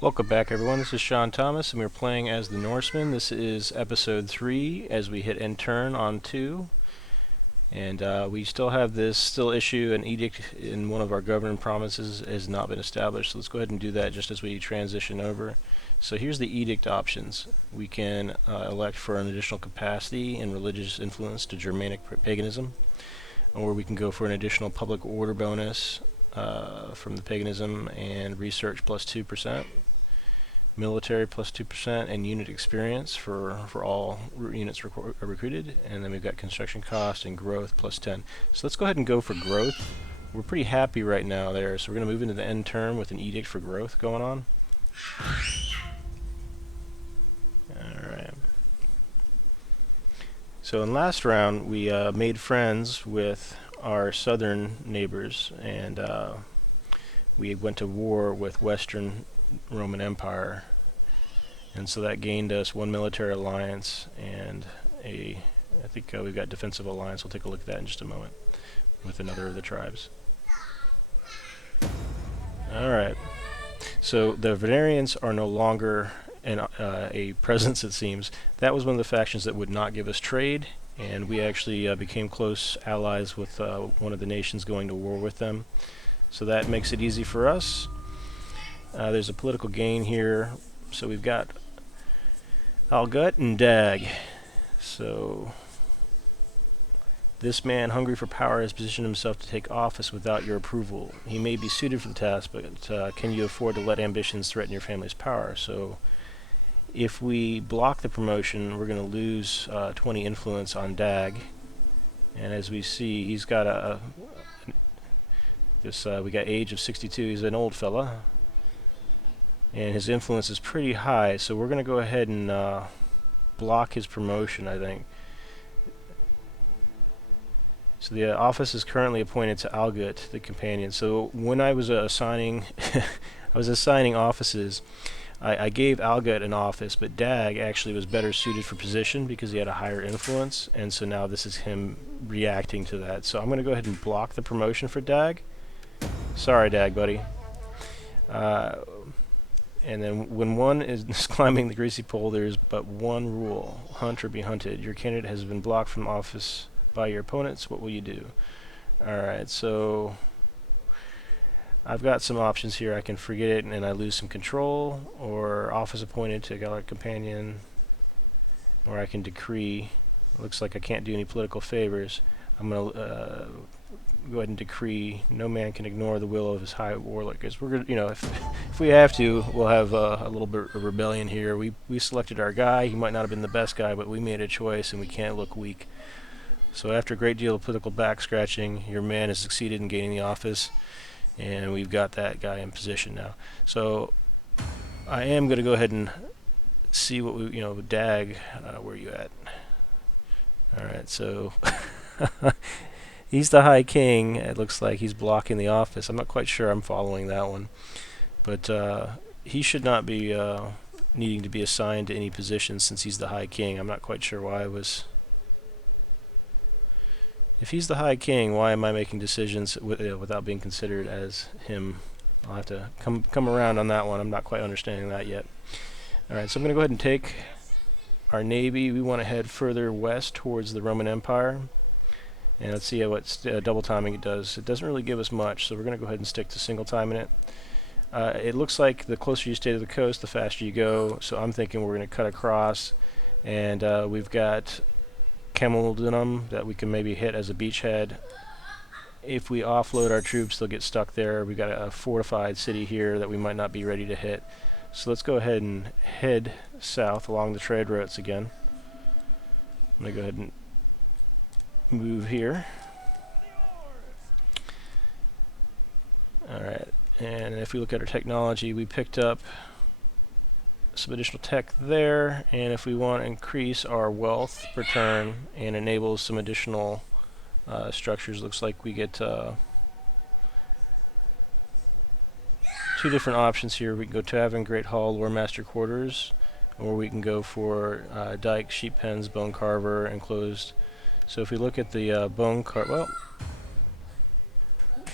Welcome back, everyone. This is SeanThomas, and we're playing as the Norsemen. This is episode 3 as we hit end turn on 2. And we still have this issue. An edict in one of our governing provinces has not been established, so let's go ahead and do that just as we transition over. So here's the edict options. We can elect for an additional capacity and religious influence to Germanic paganism, or we can go for an additional public order bonus from the paganism and research plus 2%. Military plus 2%, and unit experience for all units recruited. And then we've got construction cost and growth plus 10. So let's go ahead and go for growth. We're pretty happy right now there, so we're going to move into the end term with an edict for growth going on. Alright. So in last round, we made friends with our southern neighbors, and we went to war with Western Roman Empire, and so that gained us one military alliance and I think we've got defensive alliance. We'll take a look at that in just a moment with another of the tribes. Alright, so the Venarians are no longer a presence, it seems. That was one of the factions that would not give us trade, and we actually became close allies with one of the nations going to war with them, so that makes it easy for us. There's a political gain here, so we've got Algut and Dag. So this man, hungry for power, has positioned himself to take office without your approval. He may be suited for the task, but can you afford to let ambitions threaten your family's power? So if we block the promotion, we're going to lose 20 influence on Dag. And as we see, he's got we got age of 62. He's an old fella, and his influence is pretty high, so we're going to go ahead and block his promotion, I think. So the office is currently appointed to Algut, the companion. So when I was assigning offices, I gave Algut an office, but Dag actually was better suited for position because he had a higher influence, and so now this is him reacting to that. So I'm going to go ahead and block the promotion for Dag. Sorry, Dag, buddy. And then when one is climbing the greasy pole, there is but one rule: hunt or be hunted. Your candidate has been blocked from office by your opponents. What will you do? Alright, so I've got some options here. I can forget it and I lose some control, or office appointed to Gallic companion, or I can decree. It looks like I can't do any political favors. I'm going to go ahead and decree no man can ignore the will of his high warlord. Because we're gonna, if we have to, we'll have a little bit of rebellion here. We selected our guy. He might not have been the best guy, but we made a choice, and we can't look weak. So after a great deal of political back scratching, your man has succeeded in gaining the office, and we've got that guy in position now. So I am going to go ahead and see what we, Dag, where are you at? All right, so. He's the High King. It looks like he's blocking the office. I'm not quite sure I'm following that one. But he should not be needing to be assigned to any position since he's the High King. I'm not quite sure why I was... If he's the High King, why am I making decisions without being considered as him? I'll have to come around on that one. I'm not quite understanding that yet. Alright, so I'm going to go ahead and take our navy. We want to head further west towards the Roman Empire. And let's see what double timing it does. It doesn't really give us much, so we're going to go ahead and stick to single timing it. It looks like the closer you stay to the coast, the faster you go, so I'm thinking we're going to cut across, and we've got Camalodunum that we can maybe hit as a beachhead. If we offload our troops, they'll get stuck there. We've got a fortified city here that we might not be ready to hit. So let's go ahead and head south along the trade routes again. I'm going to go ahead and move here. Alright, and if we look at our technology, we picked up some additional tech there, and if we want to increase our wealth per turn and enable some additional structures, looks like we get two different options here. We can go Tavern, Great Hall, Lore Master Quarters, or we can go for Dike, Sheep Pens, Bone Carver, Enclosed. So if we look at the bone carver, well,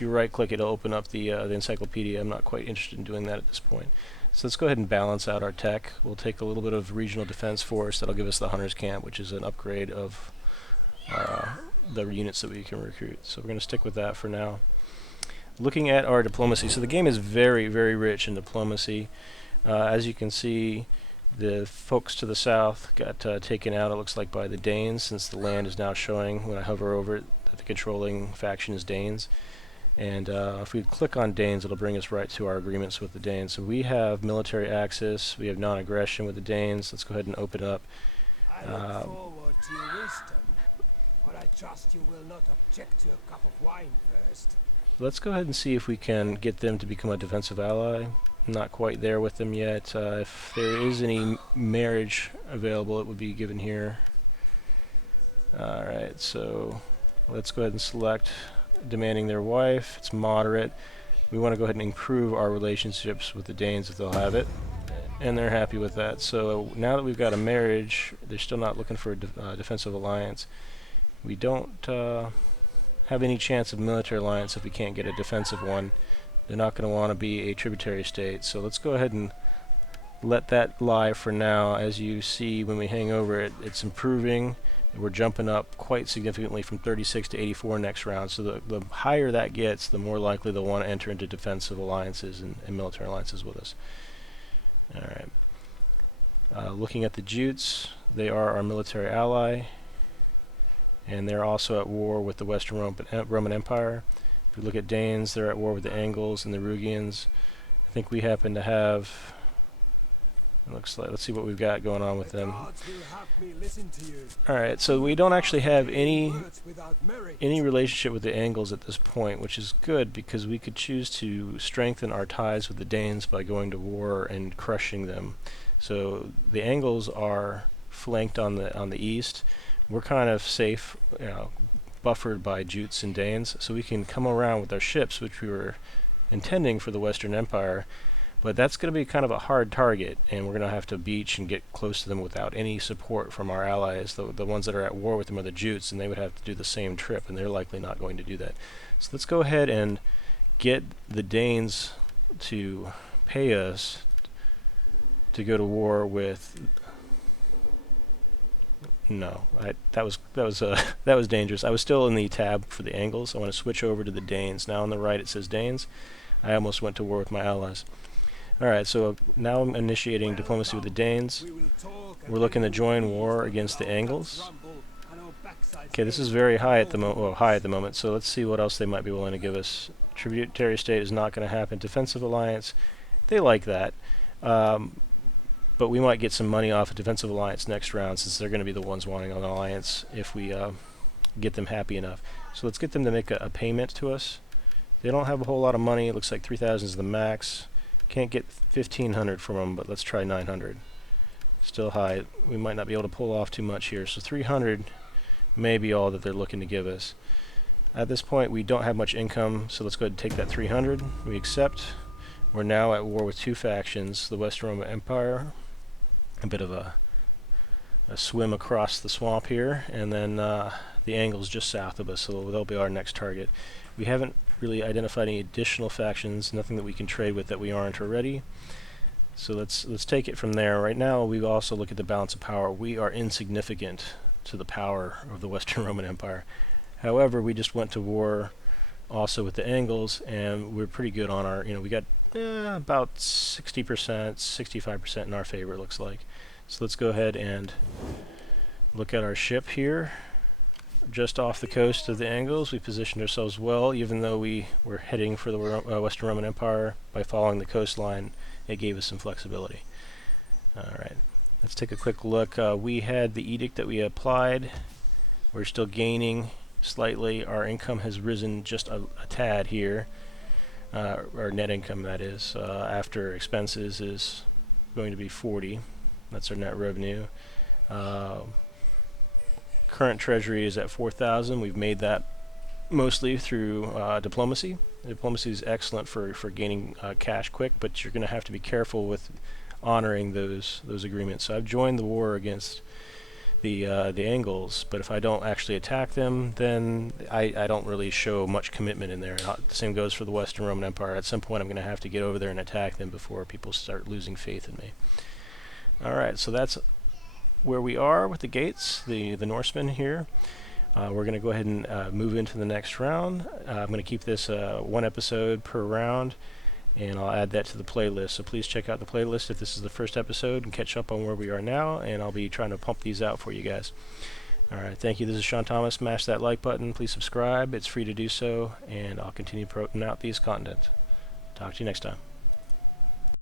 if you right-click, it'll open up the encyclopedia. I'm not quite interested in doing that at this point. So let's go ahead and balance out our tech. We'll take a little bit of regional defense force. That'll give us the Hunter's Camp, which is an upgrade of the units that we can recruit. So we're going to stick with that for now. Looking at our diplomacy, so the game is very, very rich in diplomacy. As you can see, the folks to the south got taken out, it looks like, by the Danes, since the land is now showing, when I hover over it, that the controlling faction is Danes. And if we click on Danes, it'll bring us right to our agreements with the Danes. So we have military axis, we have non-aggression with the Danes. Let's go ahead and open up. I look forward to your wisdom, but I trust you will not object to a cup of wine first. Let's go ahead and see if we can get them to become a defensive ally. Not quite there with them yet. If there is any marriage available, it would be given here. Alright, so let's go ahead and select demanding their wife. It's moderate. We want to go ahead and improve our relationships with the Danes if they'll have it. And they're happy with that. So now that we've got a marriage, they're still not looking for a defensive alliance. We don't have any chance of military alliance if we can't get a defensive one. They're not going to want to be a tributary state. So let's go ahead and let that lie for now. As you see, when we hang over it, it's improving. We're jumping up quite significantly from 36 to 84 next round. So the higher that gets, the more likely they'll want to enter into defensive alliances and military alliances with us. Alright. Looking at the Jutes, they are our military ally. And they're also at war with the Western Roman Empire. If we look at Danes, they're at war with the Angles and the Rugians. I think we happen to have... Looks like, let's see what we've got going on with them. Alright, so we don't actually have any relationship with the Angles at this point, which is good because we could choose to strengthen our ties with the Danes by going to war and crushing them. So the Angles are flanked on the east. We're kind of safe, buffered by Jutes and Danes, so we can come around with our ships, which we were intending for the Western Empire. But that's going to be kind of a hard target, and we're going to have to beach and get close to them without any support from our allies. The ones that are at war with them are the Jutes, and they would have to do the same trip, and they're likely not going to do that. So let's go ahead and get the Danes to pay us to go to war with... No, that was dangerous. I was still in the tab for the Angles. I want to switch over to the Danes. Now on the right it says Danes. I almost went to war with my allies. Alright, so now I'm initiating diplomacy with the Danes. We're looking to join war against the Angles. Okay, this is very high at the moment, so let's see what else they might be willing to give us. Tributary state is not going to happen. Defensive alliance, they like that. But we might get some money off a defensive alliance next round, since they're going to be the ones wanting an alliance if we get them happy enough. So let's get them to make a payment to us. They don't have a whole lot of money. It looks like 3,000 is the max. Can't get 1,500 from them, but let's try 900. Still high. We might not be able to pull off too much here. So 300 may be all that they're looking to give us. At this point, we don't have much income, so let's go ahead and take that 300. We accept. We're now at war with two factions, the Western Roman Empire. A bit of a swim across the swamp here, and then the Angles just south of us, so they'll be our next target. We haven't really identified any additional factions, nothing that we can trade with that we aren't already. So let's take it from there. Right now, we also look at the balance of power. We are insignificant to the power of the Western Roman Empire. However, we just went to war also with the Angles, and we're pretty good on our, we got about 60%, 65% in our favor, it looks like. So let's go ahead and look at our ship here. Just off the coast of the Angles, we positioned ourselves well, even though we were heading for the Western Roman Empire. By following the coastline, it gave us some flexibility. Alright, let's take a quick look. We had the edict that we applied. We're still gaining slightly. Our income has risen just a tad here. Our net income, that is, after expenses is going to be 40. That's our net revenue. Current treasury is at 4,000. We've made that mostly through diplomacy. Diplomacy is excellent for gaining cash quick, but you're going to have to be careful with honoring those agreements. So I've joined the war against the angles, but if I don't actually attack them, then I don't really show much commitment in there. The same goes for the Western Roman Empire. At some point I'm going to have to get over there and attack them before people start losing faith in me. Alright, so that's where we are with the gates, the Norsemen here. We're going to go ahead and move into the next round. I'm going to keep this one episode per round, and I'll add that to the playlist. So please check out the playlist if this is the first episode and catch up on where we are now, and I'll be trying to pump these out for you guys. Alright, thank you. This is SeanThomas. Smash that like button. Please subscribe. It's free to do so, and I'll continue putting out these content. Talk to you next time.